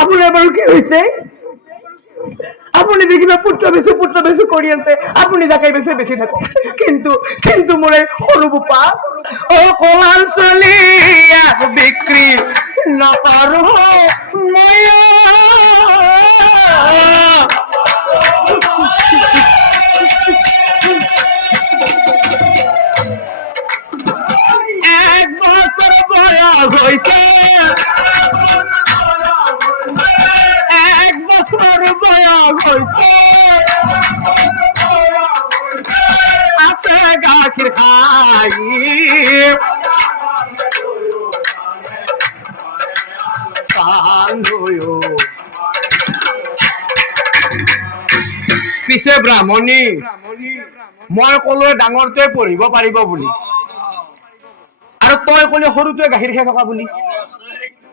আপোনাৰ বাৰু কি হৈছে? আপুনি যে কিবা পুত্ৰ বেচু কৰি আছে, আপুনি যাকে বেছি থাকক, কিন্তু মোৰ এই সৰু বোপা কলাল চলি বিক্ৰী নকৰো মই। এক বছর বয়স হয়েছে, এক বছর বয়স হয়েছে, আছে গাখির খাই পিছে ব্ৰাহ্মণী, মই কলো ডাঙৰটোৱে পঢ়িব পাৰিব বুলি, আৰু তই কলি সৰুটোৱে গাখীৰ খাই থকা বুলি।